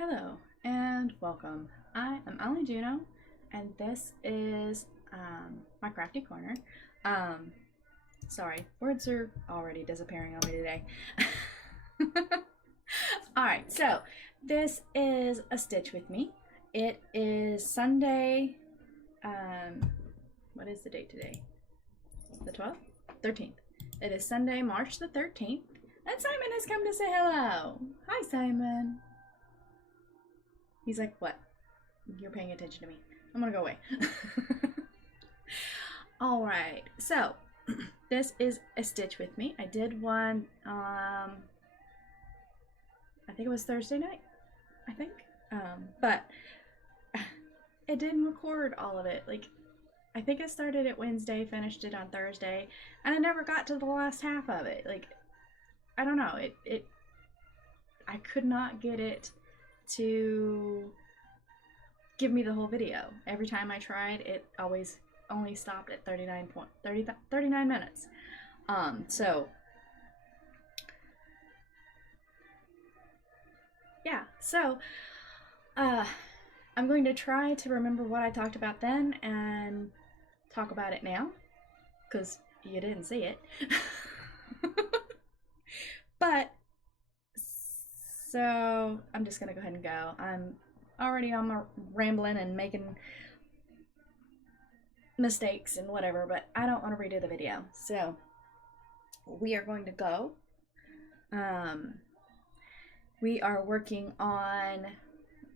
Hello and welcome. I am Ali Juno, and this is my crafty corner. Um, Sorry, words are already disappearing on me today. Alright, so this is a stitch with me. It is Sunday. What is the date today? The 12th? 13th. It is Sunday, March the 13th, and Simon has come to say hello. Hi, Simon. He's like, what? You're paying attention to me. I'm gonna go away. Alright, so this is a stitch with me. I did one, I think it was Thursday night, I think. But it didn't record all of it. Like, I think I started it Wednesday, finished it on Thursday, and I never got to the last half of it. Like, I don't know. I could not get it to give me the whole video. Every time I tried, it always only stopped at 39 minutes. So yeah, so I'm going to try to remember what I talked about then and talk about it now, because you didn't see it. But so I'm just gonna go ahead and go. I'm already on my rambling and making mistakes and whatever, but I don't want to redo the video. So we are going to go. We are working on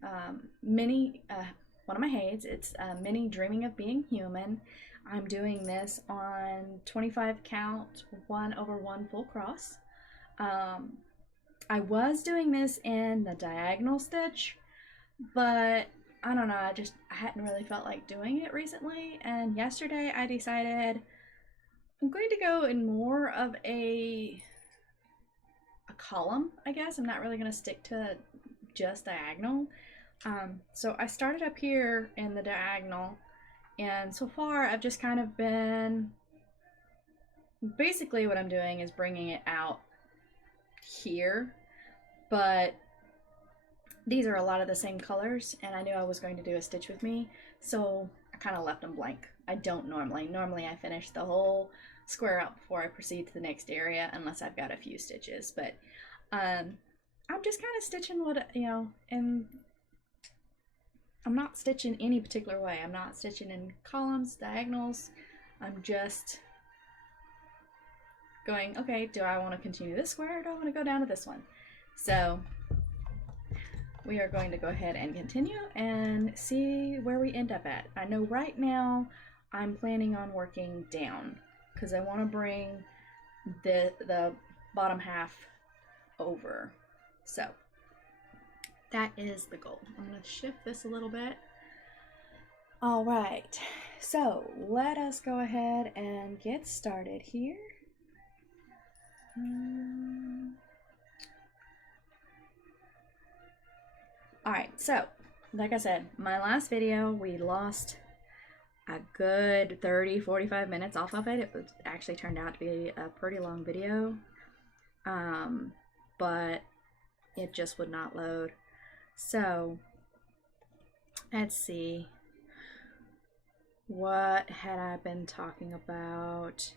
one of my HAEDs. It's Mini Dreaming of Being Human. I'm doing this on 25 count 1/1 full cross. I was doing this in the diagonal stitch, but I don't know, I hadn't really felt like doing it recently, and yesterday I decided I'm going to go in more of a column, I guess. I'm not really going to stick to just diagonal. So I started up here in the diagonal, and so far I've just kind of been, basically what I'm doing is bringing it out here, but these are a lot of the same colors, and I knew I was going to do a stitch with me, so I kind of left them blank. I don't normally I finish the whole square out before I proceed to the next area, unless I've got a few stitches. But I'm just kind of stitching what, and I'm not stitching any particular way. I'm not stitching in columns, diagonals. I'm just going, okay, do I want to continue this square, or do I want to go down to this one? So we are going to go ahead and continue and see where we end up at. I know right now I'm planning on working down because I want to bring the bottom half over. So that is the goal. I'm going to shift this a little bit. All right, so let us go ahead and get started here. Alright, so like I said, my last video, we lost a good 30-45 minutes off of it. It actually turned out to be a pretty long video, but it just would not load. So let's see, what had I been talking about?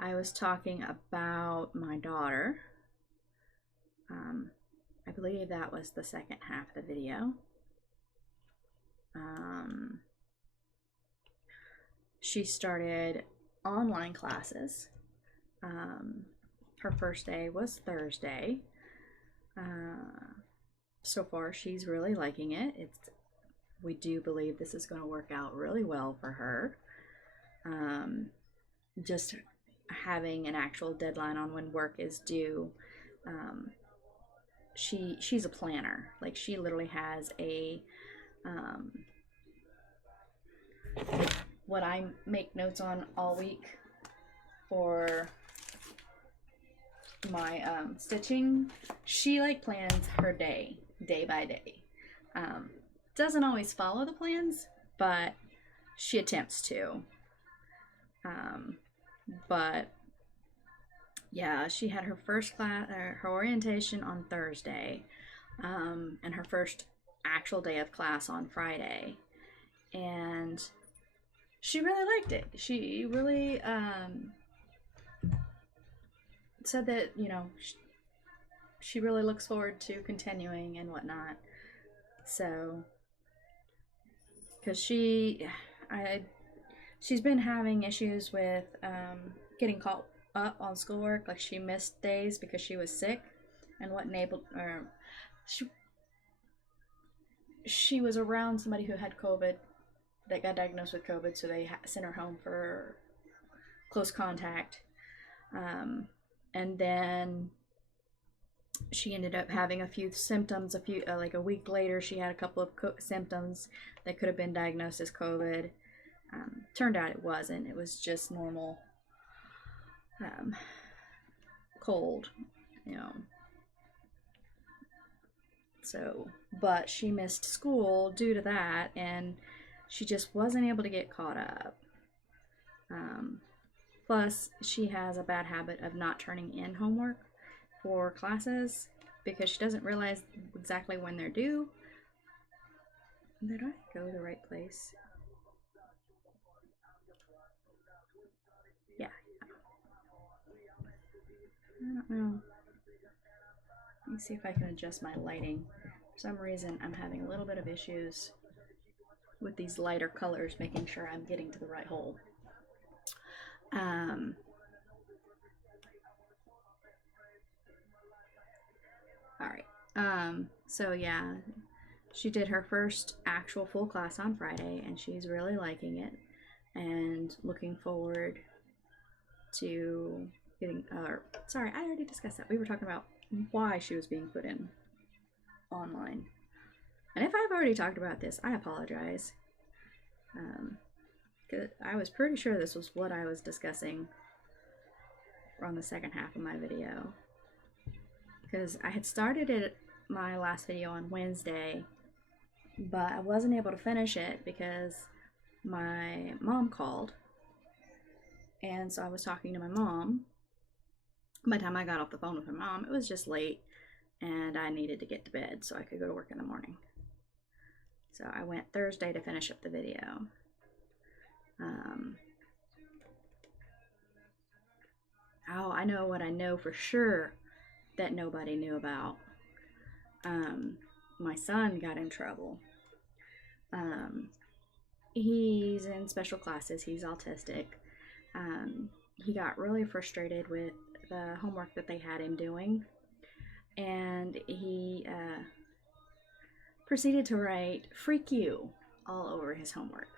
I was talking about my daughter. I believe that was the second half of the video. She started online classes. Her first day was Thursday. So far, she's really liking it. We do believe this is going to work out really well for her. Just having an actual deadline on when work is due. She's a planner. Like, she literally has a what I make notes on all week for my stitching. She like plans her day by day. Doesn't always follow the plans, but she attempts to. But Yeah, she had her first class, her orientation on Thursday, and her first actual day of class on Friday. And she really liked it. She really said that, you know, she really looks forward to continuing and whatnot. So, because she's been having issues with getting caught up on schoolwork. Like she missed days because she was sick and wasn't able, or she was around somebody who had COVID that got diagnosed with COVID, so they sent her home for close contact. And then she ended up having a few symptoms. Like a week later, she had a couple of symptoms that could have been diagnosed as COVID. Turned out it wasn't. It was just normal cold, you know. So, but she missed school due to that, and she just wasn't able to get caught up. Plus, she has a bad habit of not turning in homework for classes because she doesn't realize exactly when they're due. Did I go the right place? Yeah. I don't know. Let me see if I can adjust my lighting. For some reason, I'm having a little bit of issues with these lighter colors, making sure I'm getting to the right hole. Alright. So yeah, she did her first actual full class on Friday, and she's really liking it and looking forward to getting, sorry, I already discussed that. We were talking about why she was being put in online. And if I've already talked about this, I apologize. I was pretty sure this was what I was discussing on the second half of my video. Because I had started it, my last video, on Wednesday, but I wasn't able to finish it because my mom called. And so I was talking to my mom. By the time I got off the phone with my mom, it was just late and I needed to get to bed so I could go to work in the morning. So I went Thursday to finish up the video. Oh, I know what I know for sure that nobody knew about. My son got in trouble. He's in special classes. He's autistic. He got really frustrated with the homework that they had him doing, and he proceeded to write "freak you" all over his homework.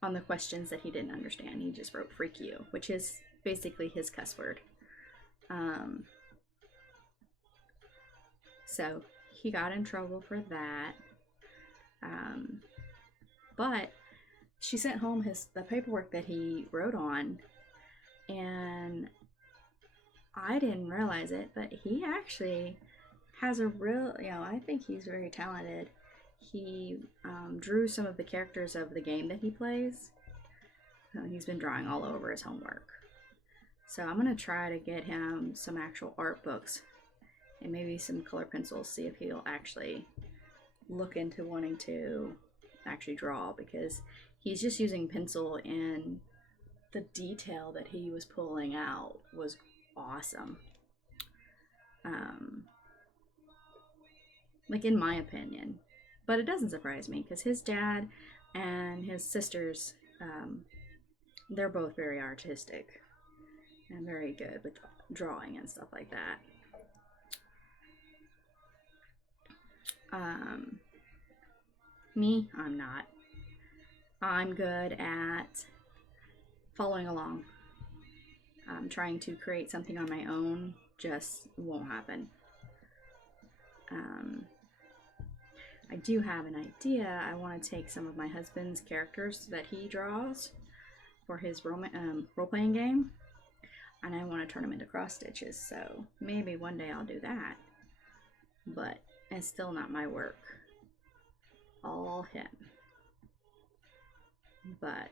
On the questions that he didn't understand, he just wrote "freak you," which is basically his cuss word. So he got in trouble for that. But she sent home the paperwork that he wrote on, and I didn't realize it, but he actually has a real, I think he's very talented. He drew some of the characters of the game that he plays. He's been drawing all over his homework. So I'm going to try to get him some actual art books and maybe some color pencils, see if he'll actually look into wanting to actually draw, because he's just using pencil, and the detail that he was pulling out was awesome. Like, in my opinion. But it doesn't surprise me, because his dad and his sisters, they're both very artistic and very good with drawing and stuff like that. Me, I'm not. I'm good at following along. Trying to create something on my own just won't happen. I do have an idea. I want to take some of my husband's characters that he draws for his role-playing game, and I want to turn them into cross stitches. So maybe one day I'll do that, but it's still not my work. All him. But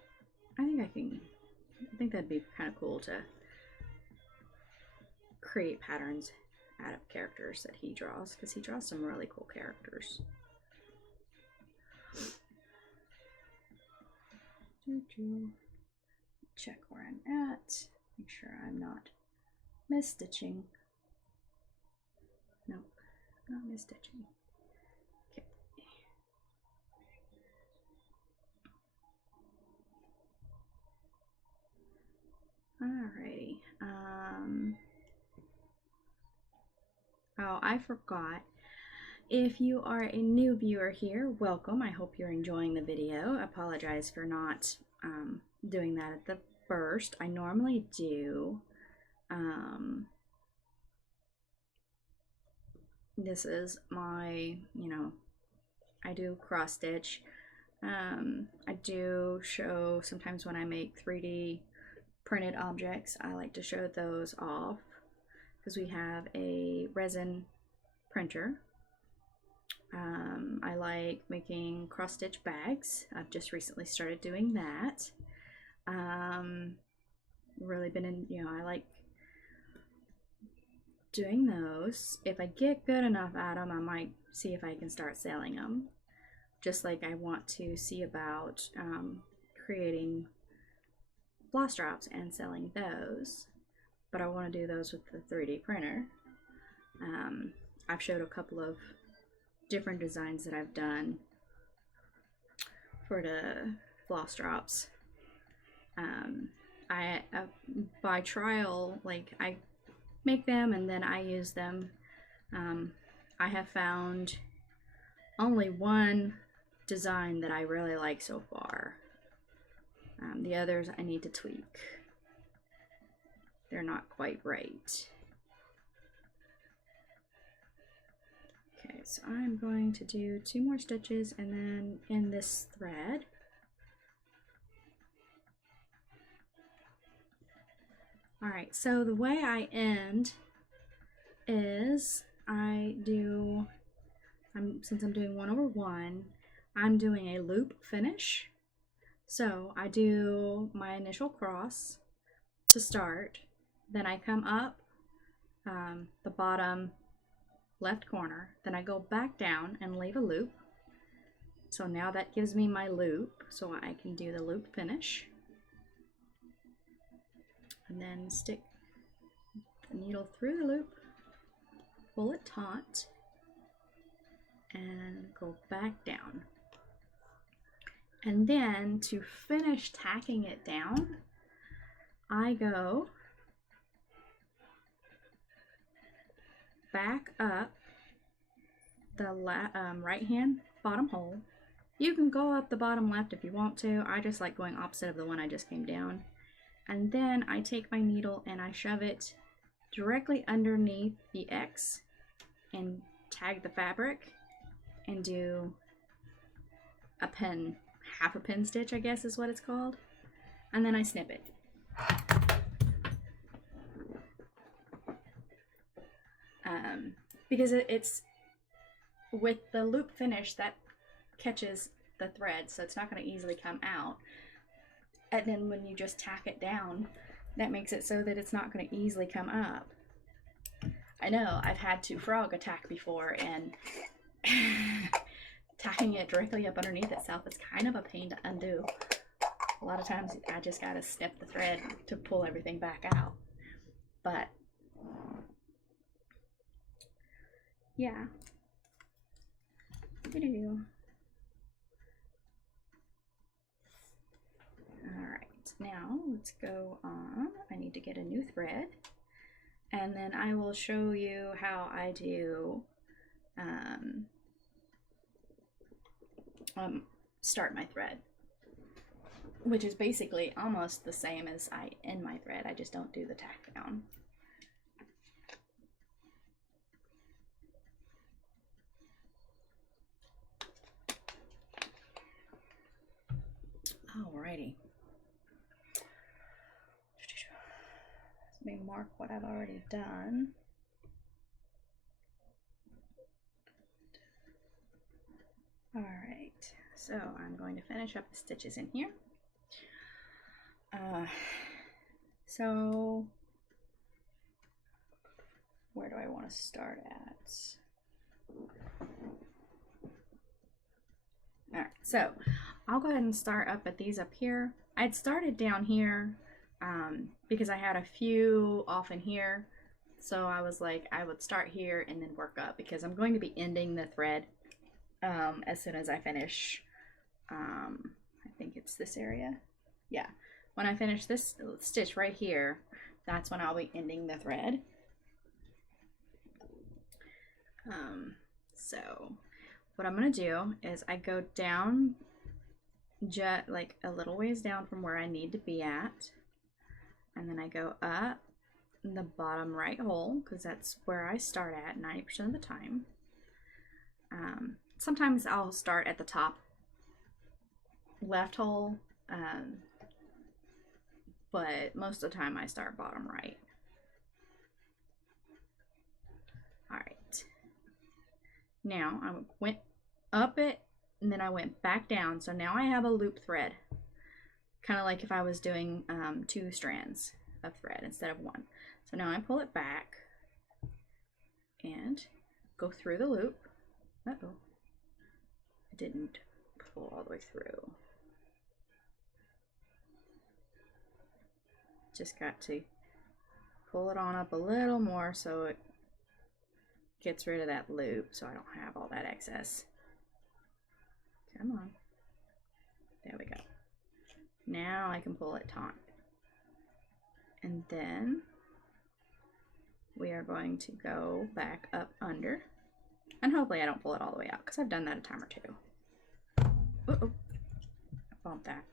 I think I can I think that'd be kind of cool to create patterns out of characters that he draws, because he draws some really cool characters. Check where I'm at. Make sure I'm not misstitching. Nope, not misstitching. Okay. Alrighty. Oh, I forgot. If you are a new viewer here, welcome. I hope you're enjoying the video. I apologize for not doing that at the first. I normally do. This is my, I do cross stitch. I do show sometimes when I make 3D printed objects, I like to show those off because we have a resin printer. I like making cross stitch bags. I've just recently started doing that. Really been in, I like doing those. If I get good enough at them, I might see if I can start selling them. Just like I want to see about creating floss drops and selling those, but I want to do those with the 3D printer. I've showed a couple of different designs that I've done for the floss drops. I by trial, like I make them and then I use them. I have found only one design that I really like so far. The others I need to tweak. They're not quite right. Okay, so I'm going to do 2 more stitches and then in this thread. Alright, so the way I end is since I'm doing 1/1, I'm doing a loop finish. So I do my initial cross to start, then I come up the bottom left corner, then I go back down and leave a loop. So now that gives me my loop, so I can do the loop finish. And then stick the needle through the loop, pull it taut, and go back down. And then to finish tacking it down, I go back up the right hand bottom hole. You can go up the bottom left if you want to. I just like going opposite of the one I just came down. And then I take my needle and I shove it directly underneath the X and tag the fabric and do a pin, half a pin stitch, I guess is what it's called. And then I snip it. Because it's with the loop finish that catches the thread, so it's not going to easily come out. And then when you just tack it down, that makes it so that it's not going to easily come up. I know, I've had to frog a tack before, and tacking it directly up underneath itself is kind of a pain to undo. A lot of times I just gotta snip the thread to pull everything back out. But yeah. Alright, now let's go on. I need to get a new thread, and then I will show you how I do start my thread, which is basically almost the same as I end my thread. I just don't do the tack down. Alrighty. Let me mark what I've already done. Alright, so I'm going to finish up the stitches in here. So where do I want to start at? Alright, so I'll go ahead and start up at these up here. I'd started down here because I had a few off in here. So I was like, I would start here and then work up because I'm going to be ending the thread as soon as I finish. I think it's this area. Yeah, when I finish this stitch right here, that's when I'll be ending the thread. So what I'm gonna do is I go down just like a little ways down from where I need to be at, and then I go up in the bottom right hole because that's where I start at 90% of the time. Sometimes I'll start at the top left hole, but most of the time I start bottom right. All right. Now I went up it and then I went back down. So now I have a loop thread, kind of like if I was doing 2 strands of thread instead of 1. So now I pull it back and go through the loop. Uh-oh, it didn't pull all the way through. Just got to pull it on up a little more so it gets rid of that loop so I don't have all that excess. Come on. There we go. Now I can pull it taut. And then we are going to go back up under. And hopefully I don't pull it all the way out because I've done that a time or 2. Uh-oh. I bumped that.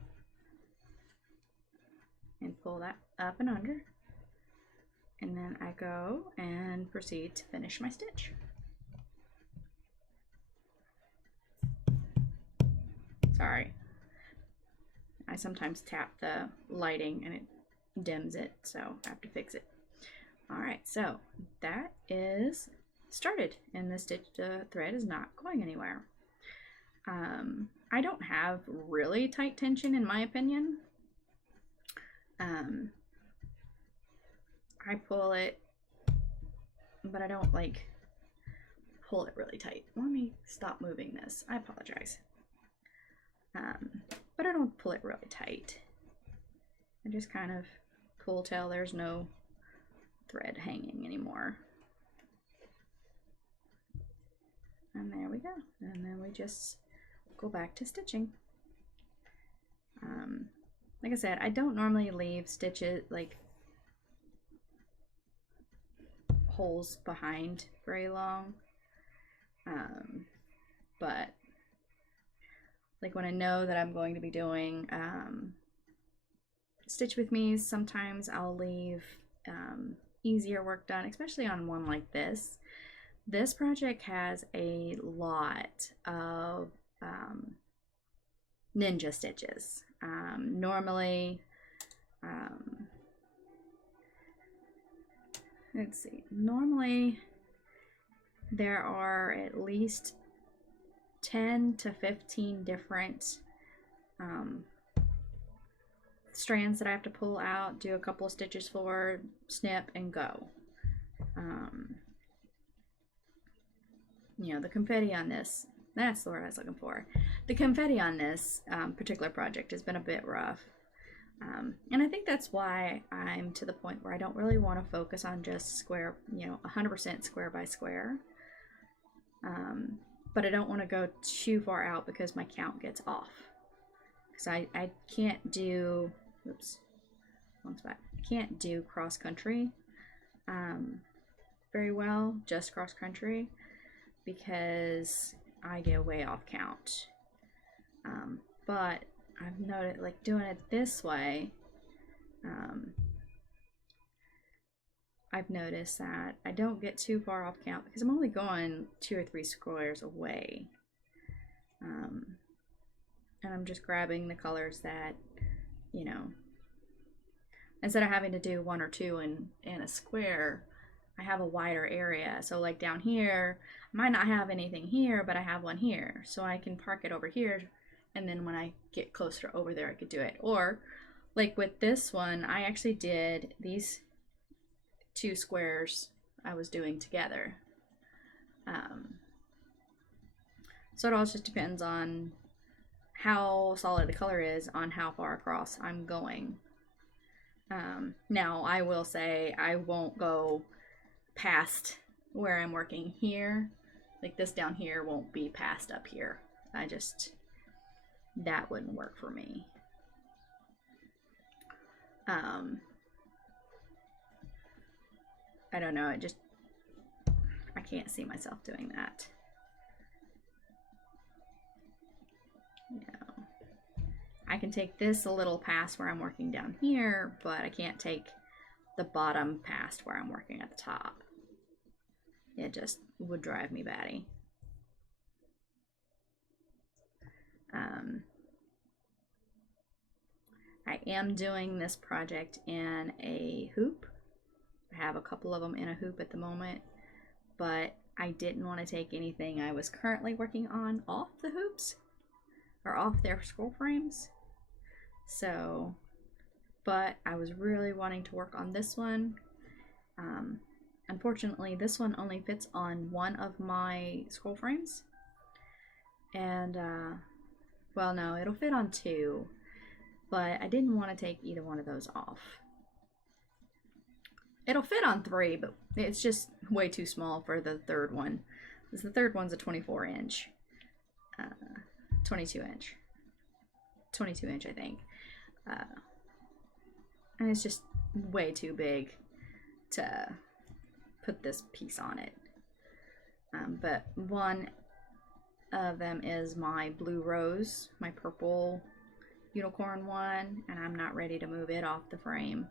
And pull that up and under. And then I go and proceed to finish my stitch. Sorry. I sometimes tap the lighting and it dims it, so I have to fix it. Alright, so that is started and the stitch thread is not going anywhere. I don't have really tight tension in my opinion. I pull it, but I don't like pull it really tight. Let me stop moving this. I apologize. But I don't pull it really tight. I just kind of pull till there's no thread hanging anymore. And there we go. And then we just go back to stitching. Like I said, I don't normally leave stitches, like holes behind very long. But like when I know that I'm going to be doing stitch with me, sometimes I'll leave easier work done, especially on one like this. This project has a lot of ninja stitches. Normally, let's see, normally there are at least 10 to 15 different strands that I have to pull out, do a couple of stitches for, snip, and go. You know, the confetti on this, that's the word I was looking for. The confetti on this particular project has been a bit rough. And I think that's why I'm to the point where I don't really want to focus on just square, you know, 100% square by square. But I don't want to go too far out because my count gets off. Because I can't do, oops, wrong spot. I can't do cross country very well, just cross country, because I get way off count. But I've noticed, like, doing it this way, I've noticed that I don't get too far off count because I'm only going 2 or 3 squares away. And I'm just grabbing the colors that, you know, instead of having to do 1 or 2 in a square, I have a wider area. So like down here, I might not have anything here, but I have one here. So I can park it over here, and then when I get closer over there, I could do it. Or like with this one, I actually did these two squares I was doing together. So it all just depends on how solid the color is on how far across I'm going. Now, I will say I won't go past where I'm working here. Like this down here won't be past up here. That wouldn't work for me. I don't know, I can't see myself doing that. No. I can take this a little past where I'm working down here, but I can't take the bottom past where I'm working at the top. It just would drive me batty. I am doing this project in a hoop. I have a couple of them in a hoop at the moment, but I didn't want to take anything I was currently working on off the hoops or off their scroll frames. So, but I was really wanting to work on this one. Unfortunately, this one only fits on one of my scroll frames. And, well, no, it'll fit on two, but I didn't want to take either one of those off. It'll fit on three, but it's just way too small for the third one. Because the third one's a 24 inch. 22 inch. 22 inch, I think. And it's just way too big to put this piece on it. But one of them is my blue rose, my purple unicorn one, and I'm not ready to move it off the frame.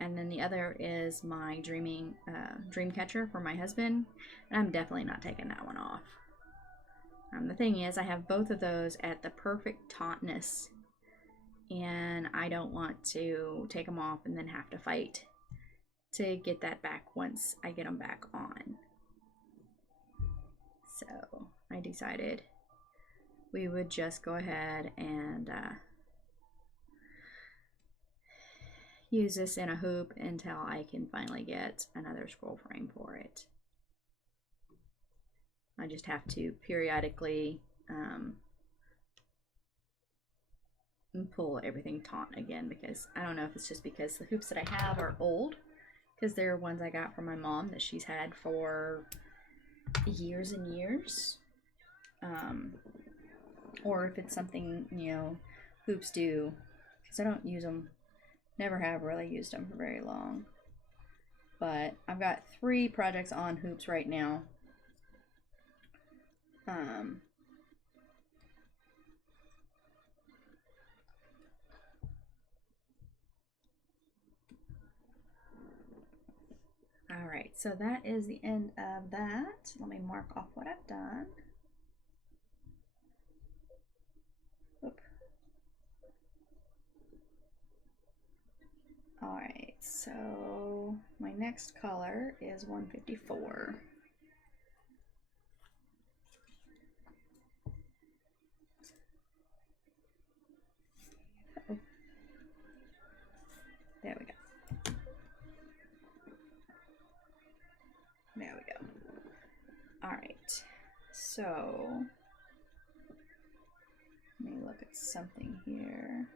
And then the other is my dream catcher for my husband, and I'm definitely not taking that one off. The thing is, I have both of those at the perfect tautness, and I don't want to take them off and then have to fight to get that back once I get them back on. So I decided we would just go ahead and use this in a hoop until I can finally get another scroll frame for it. I just have to periodically pull everything taut again, because I don't know if it's just because the hoops that I have are old, because they're ones I got from my mom that she's had for years and years, or if it's something, you know, hoops do, because I don't use them, never have really used them for very long. But I've got 3 projects on hoops right now. Alright, so that is the end of that. Let me mark off what I've done. Oop. Alright, so my next color is 154. Oh. There we go. There we go. Alright, so let me look at something here.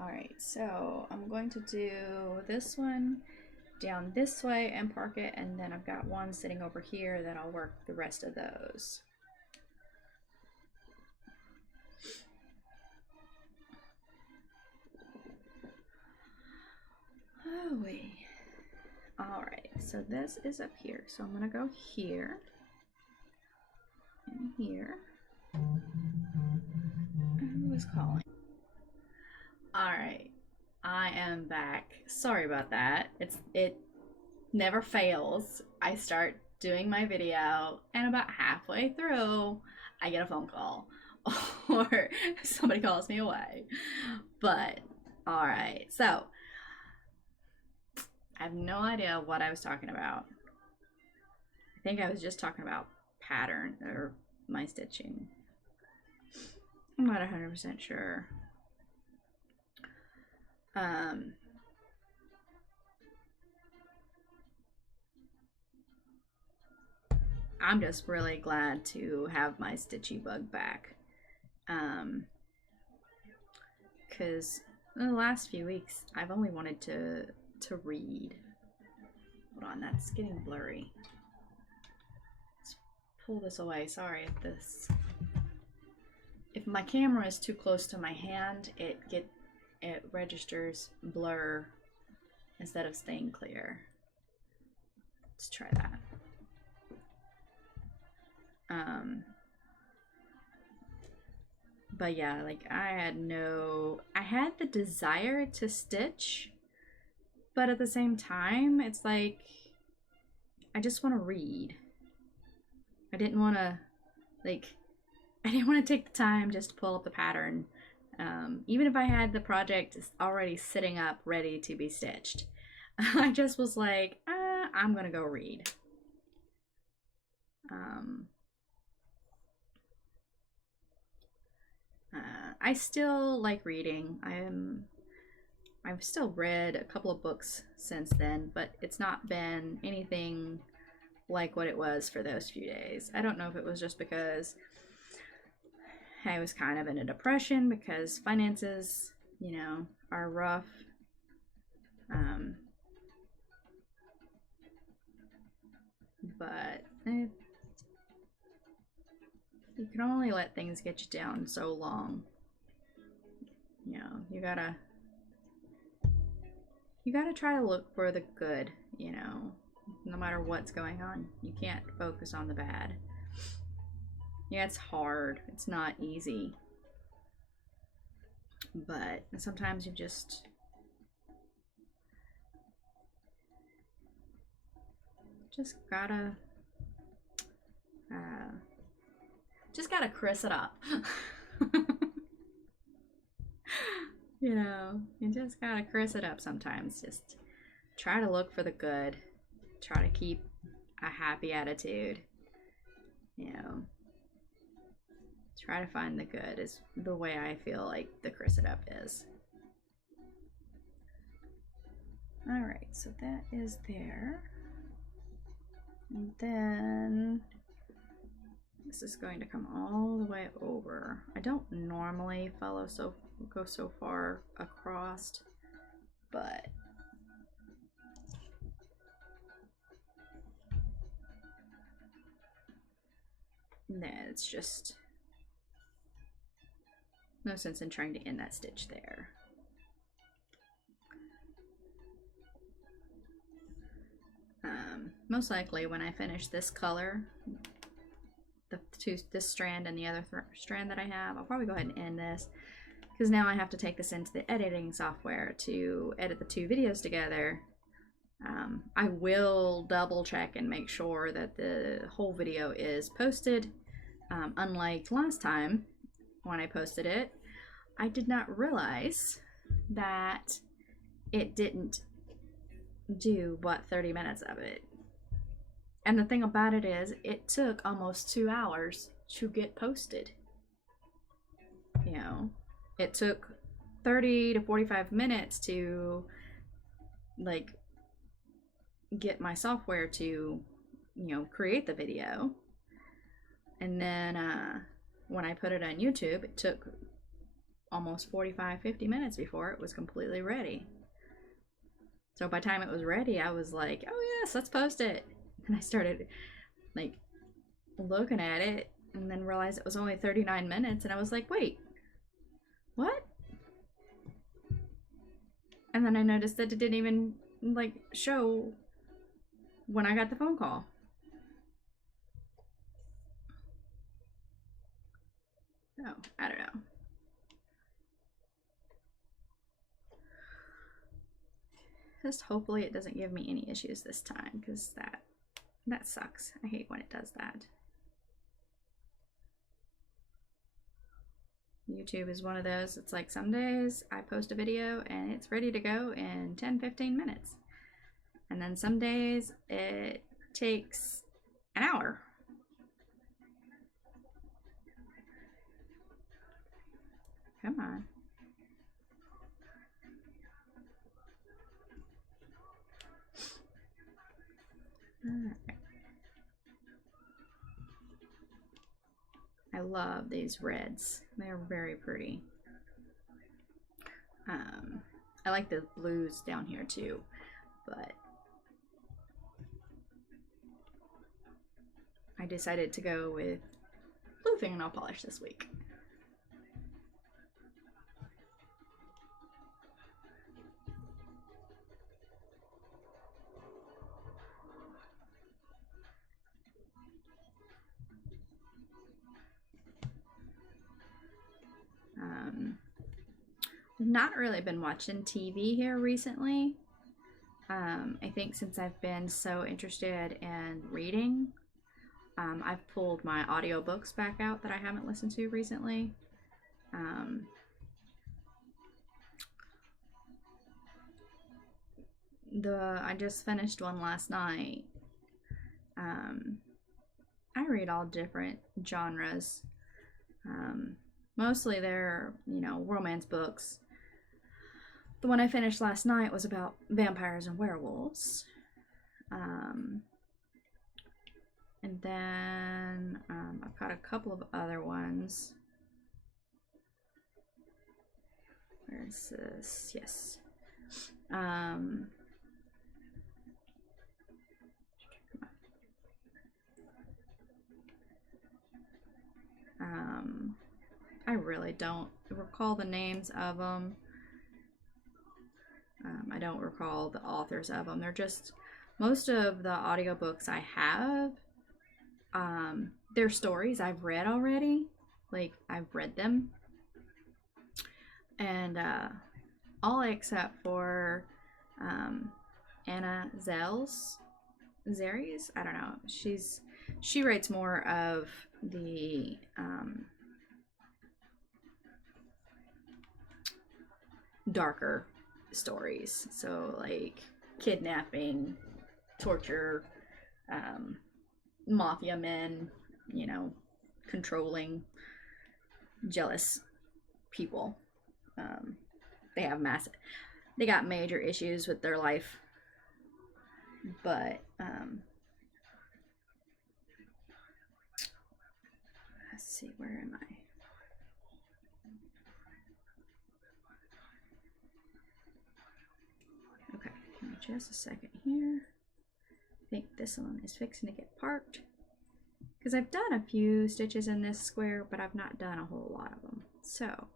Alright, so I'm going to do this one down this way and park it, and then I've got one sitting over here that I'll work the rest of those. Oh wait. Alright, so this is up here. So I'm gonna go here and here. Who is calling? Alright, I am back. Sorry about that. It never fails. I start doing my video and about halfway through I get a phone call or somebody calls me away. But alright, so I have no idea what I was talking about. I think I was just talking about pattern or my stitching. I'm not 100% sure. I'm just really glad to have my Stitchy Bug back. Because in the last few weeks, I've only wanted to read. Hold on, that's getting blurry. Let's pull this away. Sorry if my camera is too close to my hand, it registers blur instead of staying clear. Let's try that. But yeah, like I had the desire to stitch, but at the same time, it's like I just want to read. I didn't want to take the time just to pull up the pattern. Even if I had the project already sitting up ready to be stitched, I just was like, I'm gonna go read. I still like reading. I've still read a couple of books since then, but it's not been anything like what it was for those few days. I don't know if it was just because I was kind of in a depression because finances, you know, are rough. But you can only let things get you down so long. You know, you gotta try to look for the good, you know, no matter what's going on. You can't focus on the bad. Yeah, it's hard. It's not easy. But sometimes you just gotta crisp it up. You know, you just gotta crisp it up sometimes. Just try to look for the good. Try to keep a happy attitude. You know, try to find the good is the way I feel like the crisp it up is. Alright, so that is there. And then this is going to come all the way over. I don't normally go so far across, but then it's just no sense in trying to end that stitch there. Most likely when I finish this color, this strand and the other strand that I have, I'll probably go ahead and end this, because now I have to take this into the editing software to edit the two videos together. I will double check and make sure that the whole video is posted. Unlike last time when I posted it, I did not realize that it didn't do 30 minutes of it. And the thing about it is, it took almost 2 hours to get posted. You know, it took 30 to 45 minutes to like get my software to, you know, create the video. And then when I put it on YouTube, it took almost 45-50 minutes before it was completely ready. So by the time it was ready, I was like, oh yes, let's post it. And I started like looking at it and then realized it was only 39 minutes, and I was like, wait, what? And then I noticed that it didn't even like show when I got the phone call. Oh, I don't know. Just hopefully it doesn't give me any issues this time, because that sucks. I hate when it does that. YouTube is one of those. It's like some days I post a video and it's ready to go in 10-15 minutes. And then some days it takes an hour. Come on. Alright. I love these reds. They're very pretty. I like the blues down here too, but I decided to go with blue fingernail polish this week. I've not really been watching TV here recently. I think since I've been so interested in reading, I've pulled my audiobooks back out that I haven't listened to recently. I just finished one last night. I read all different genres. Mostly they're, romance books. The one I finished last night was about vampires and werewolves. And then I've got a couple of other ones. Where is this? Yes. I really don't recall the names of them. I don't recall the authors of them. They're just, most of the audiobooks I have, they're stories I've read already. Like, I've read them. And all except for Anna Zaries. I don't know. She writes more of the darker stories, so like kidnapping, torture, mafia men, controlling, jealous people. They got major issues with their life, but let's see, where am I? Okay, give me just a second here. I think this one is fixing to get parked, because I've done a few stitches in this square, but I've not done a whole lot of them. So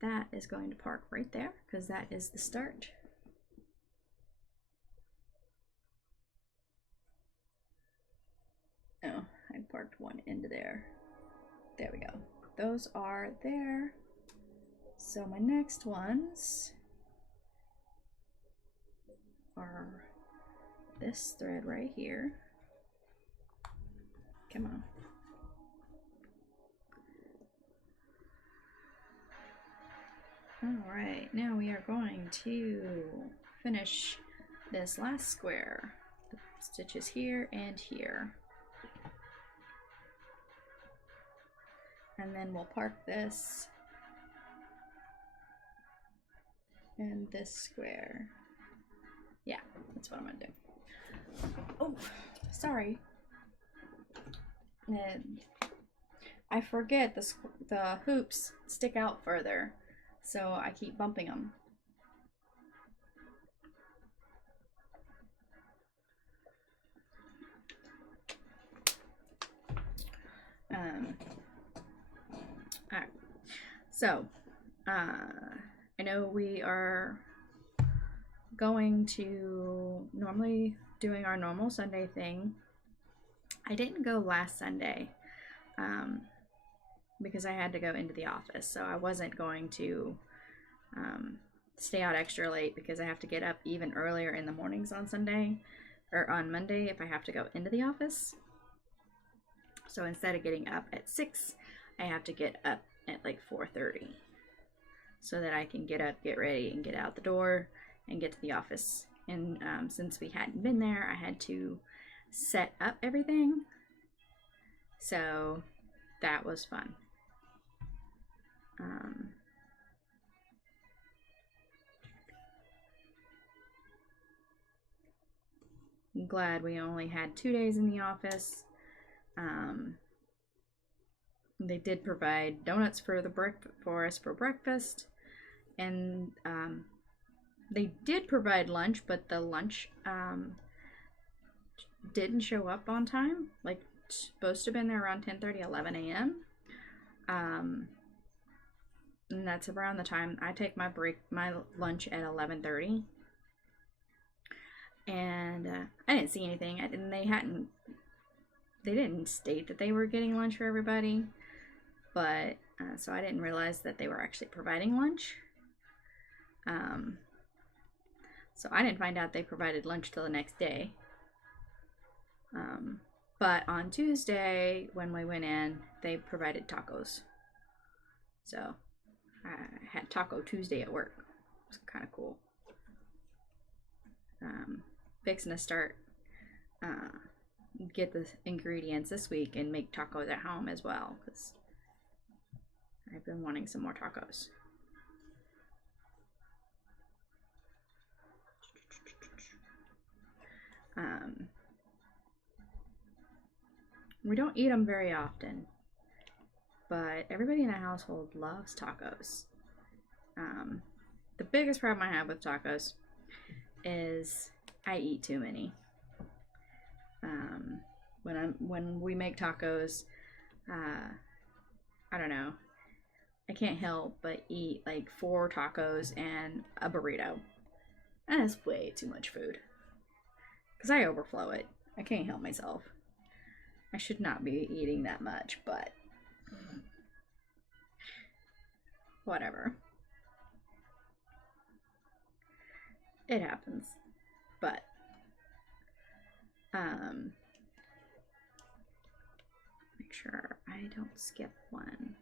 that is going to park right there, because that is the start. Oh, I parked one into there. There we go. Those are there. So my next ones are this thread right here. Come on. All right, now we are going to finish this last square. The stitches here and here. And then we'll park this in this square. Yeah, that's what I'm gonna do. Oh, sorry. And I forget the hoops stick out further, so I keep bumping them. All right. So, I know we are going to normally doing our normal Sunday thing. I didn't go last Sunday because I had to go into the office, so I wasn't going to stay out extra late because I have to get up even earlier in the mornings on Sunday or on Monday if I have to go into the office. So instead of getting up at 6, I have to get up at like 4:30 so that I can get up, get ready, and get out the door and get to the office. And since we hadn't been there, I had to set up everything. So that was fun. I'm glad we only had 2 days in the office. They did provide donuts for us for breakfast, and they did provide lunch, but the lunch didn't show up on time. Like, supposed to have been there around 10:30, 11 a.m. And that's around the time I take my lunch at 11:30. And I didn't see anything. They didn't state that they were getting lunch for everybody, but so I didn't realize that they were actually providing lunch. So I didn't find out they provided lunch till the next day. But on Tuesday, when we went in, they provided tacos. So I had Taco Tuesday at work. It was kind of cool. Fixing to start get the ingredients this week and make tacos at home as well, because I've been wanting some more tacos. We don't eat them very often, but everybody in the household loves tacos. The biggest problem I have with tacos is I eat too many. When we make tacos, I don't know, I can't help but eat like 4 tacos and a burrito, and it's way too much food because I overflow it. I can't help myself. I should not be eating that much, but whatever. It happens. But make sure I don't skip one.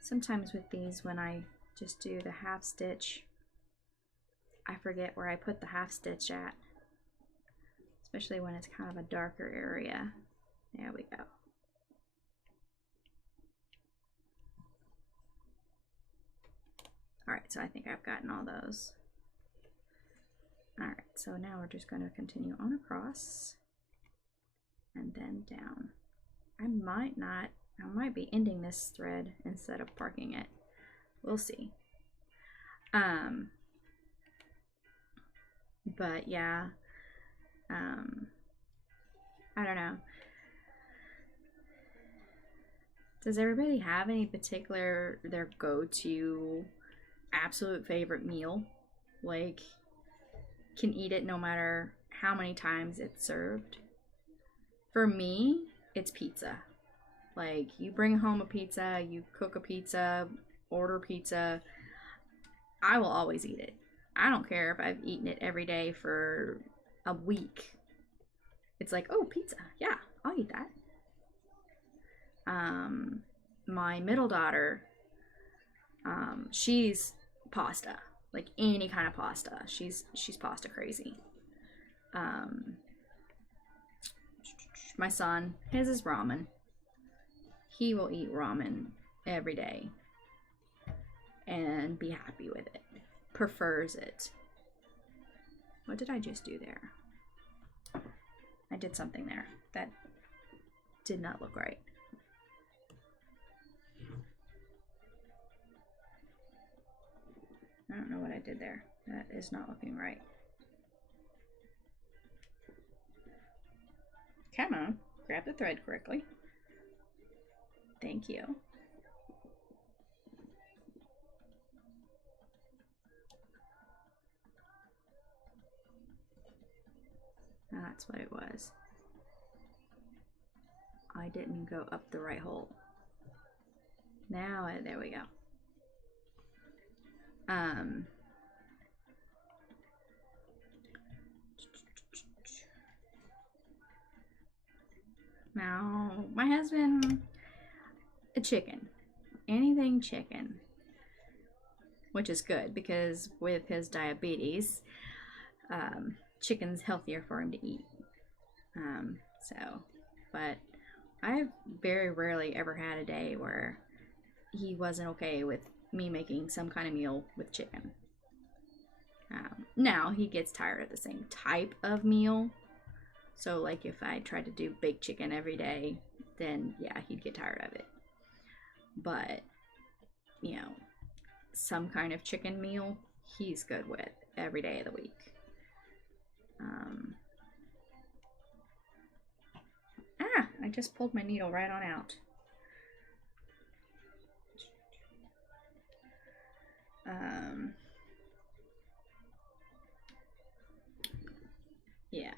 Sometimes with these, when I just do the half stitch, I forget where I put the half stitch at, especially when it's kind of a darker area. There we go. All right, so I think I've gotten all those. All right, so now we're just going to continue on across and then down. I might be ending this thread instead of parking it. We'll see. But yeah, I don't know. Does everybody have any particular, their go-to absolute favorite meal? Like, can eat it no matter how many times it's served? For me, it's pizza. Like, you bring home a pizza, you cook a pizza, order pizza, I will always eat it. I don't care if I've eaten it every day for a week. It's like, oh, pizza. Yeah, I'll eat that. My middle daughter, she's pasta. Like, any kind of pasta. She's pasta crazy. My son, his is ramen. He will eat ramen every day and be happy with it. Prefers it. What did I just do there? I did something there that did not look right. I don't know what I did there. That is not looking right. Come on, grab the thread correctly. Thank you. That's what it was. I didn't go up the right hole. Now, there we go. Now, my husband, a chicken. Anything chicken. Which is good, because with his diabetes, chicken's healthier for him to eat. But I've very rarely ever had a day where he wasn't okay with me making some kind of meal with chicken. Now he gets tired of the same type of meal. So like if I tried to do baked chicken every day, then yeah, he'd get tired of it. But, you know, some kind of chicken meal, he's good with every day of the week. I just pulled my needle right on out. Yeah.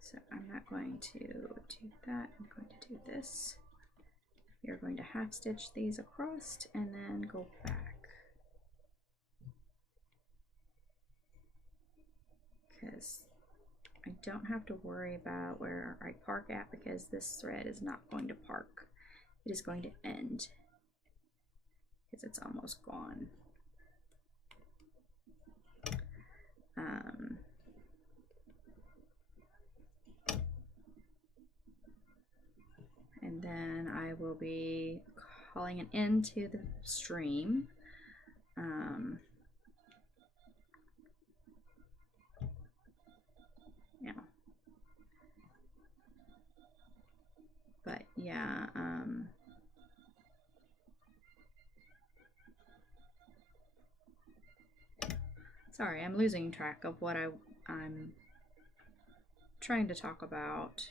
So I'm not going to do that. I'm going to do this. You're going to half stitch these across and then go back. Because I don't have to worry about where I park at, because this thread is not going to park. It is going to end because it's almost gone. And then I will be calling an end to the stream. Yeah. But yeah, sorry, I'm losing track of what I'm trying to talk about.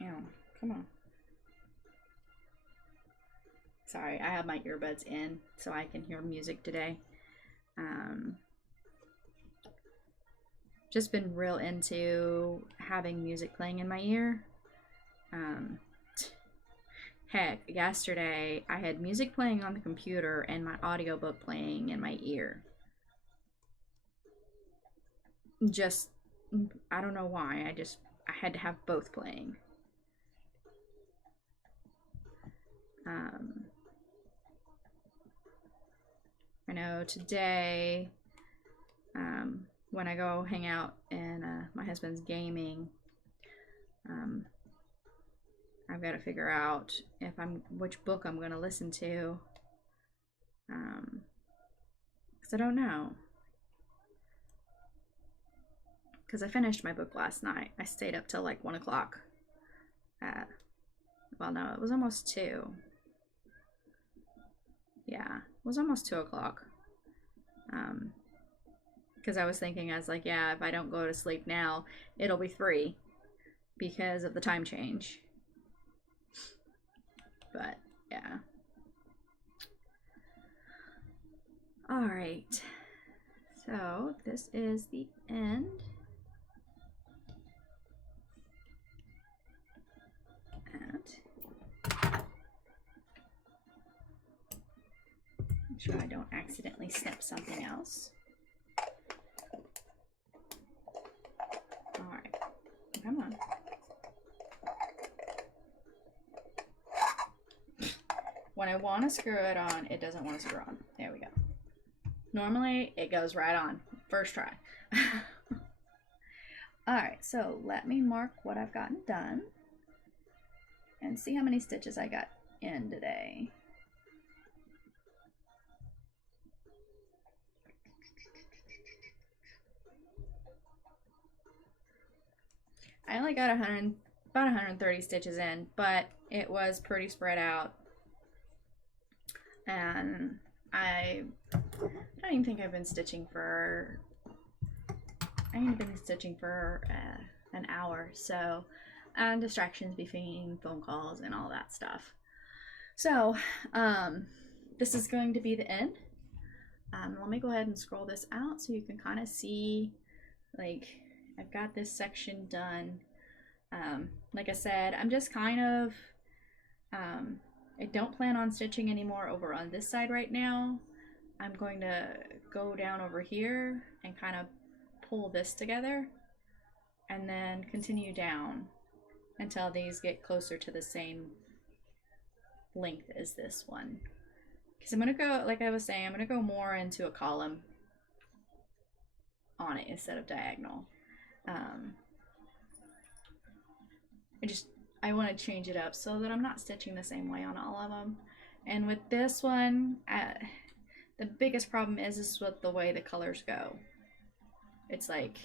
Ew, come on. Sorry, I have my earbuds in so I can hear music today. Just been real into having music playing in my ear. Heck, yesterday I had music playing on the computer and my audiobook playing in my ear. Just, I don't know why, I had to have both playing. I know today, when I go hang out in my husband's gaming, I've got to figure out which book I'm going to listen to, because I don't know. Because I finished my book last night. I stayed up till like 1 o'clock. Well, no, it was almost 2. Yeah, it was almost 2 o'clock. Because I was thinking, I was like, yeah, if I don't go to sleep now, it'll be 3 because of the time change. But yeah. All right. So this is the end. And make sure I don't accidentally snip something else. All right. Come on. When I want to screw it on, it doesn't want to screw on. There we go. Normally, it goes right on. First try. Alright, so let me mark what I've gotten done and see how many stitches I got in today. I only got about 130 stitches in, but it was pretty spread out. And I don't even think I've been stitching for, an hour, so distractions between phone calls and all that stuff. So this is going to be the end. Let me go ahead and scroll this out so you can kind of see, like, I've got this section done. Like I said, I'm just kind of, I don't plan on stitching anymore over on this side right now. I'm going to go down over here and kind of pull this together and then continue down until these get closer to the same length as this one. Because I'm going to go, like I was saying, I'm going to go more into a column on it instead of diagonal. I want to change it up so that I'm not stitching the same way on all of them. And with this one, the biggest problem is with the way the colors go. It's like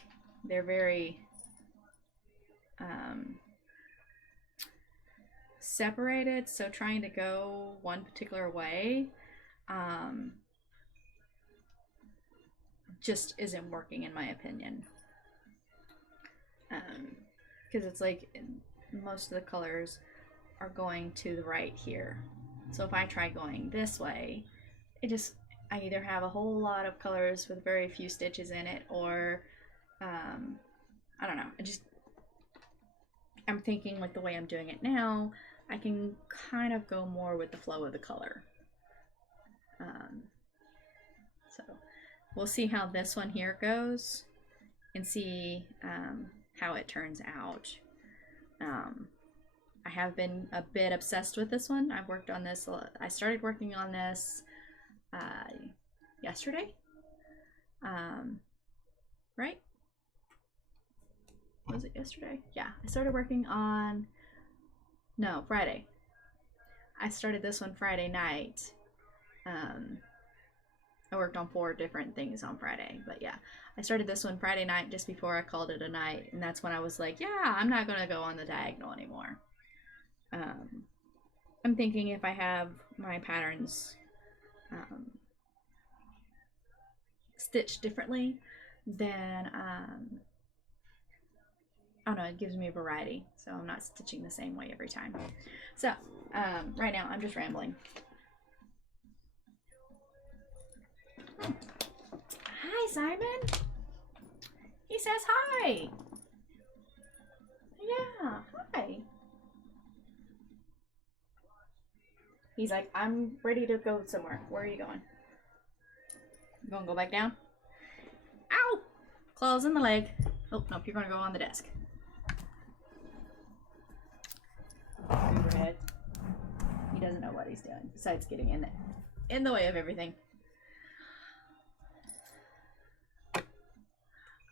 they're very separated, so trying to go one particular way just isn't working in my opinion. Because it's like most of the colors are going to the right here. So if I try going this way, I either have a whole lot of colors with very few stitches in it, or I don't know. I'm thinking like the way I'm doing it now, I can kind of go more with the flow of the color. So we'll see how this one here goes and see how it turns out. I have been a bit obsessed with this one. I've worked on this. I started working on this yesterday. Right? Was it yesterday? Yeah, I started working on, no, Friday. I started this one Friday night. I worked on 4 different things on Friday, but yeah, I started this one Friday night just before I called it a night, and that's when I was like, yeah, I'm not gonna go on the diagonal anymore. I'm thinking if I have my patterns stitched differently, then I don't know, it gives me variety, so I'm not stitching the same way every time. So right now I'm just rambling. Hi, Simon. He says hi. Yeah, hi. He's like, I'm ready to go somewhere. Where are you going? You gonna go back down? Ow! Claws in the leg. Oh, nope, you're gonna go on the desk. Gooberhead. He doesn't know what he's doing, besides getting in the way of everything.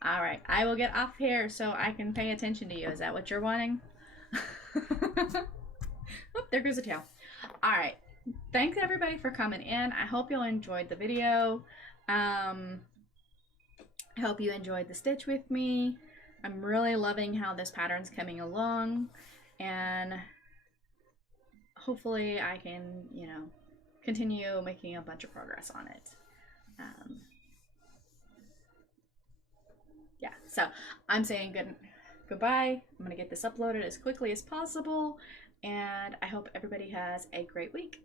Alright, I will get off here so I can pay attention to you. Is that what you're wanting? Oh, there goes a tail. Alright, thanks everybody for coming in. I hope you all enjoyed the video. I hope you enjoyed the stitch with me. I'm really loving how this pattern's coming along, and hopefully I can, you know, continue making a bunch of progress on it. Yeah, so I'm saying goodbye. I'm gonna get this uploaded as quickly as possible, and I hope everybody has a great week.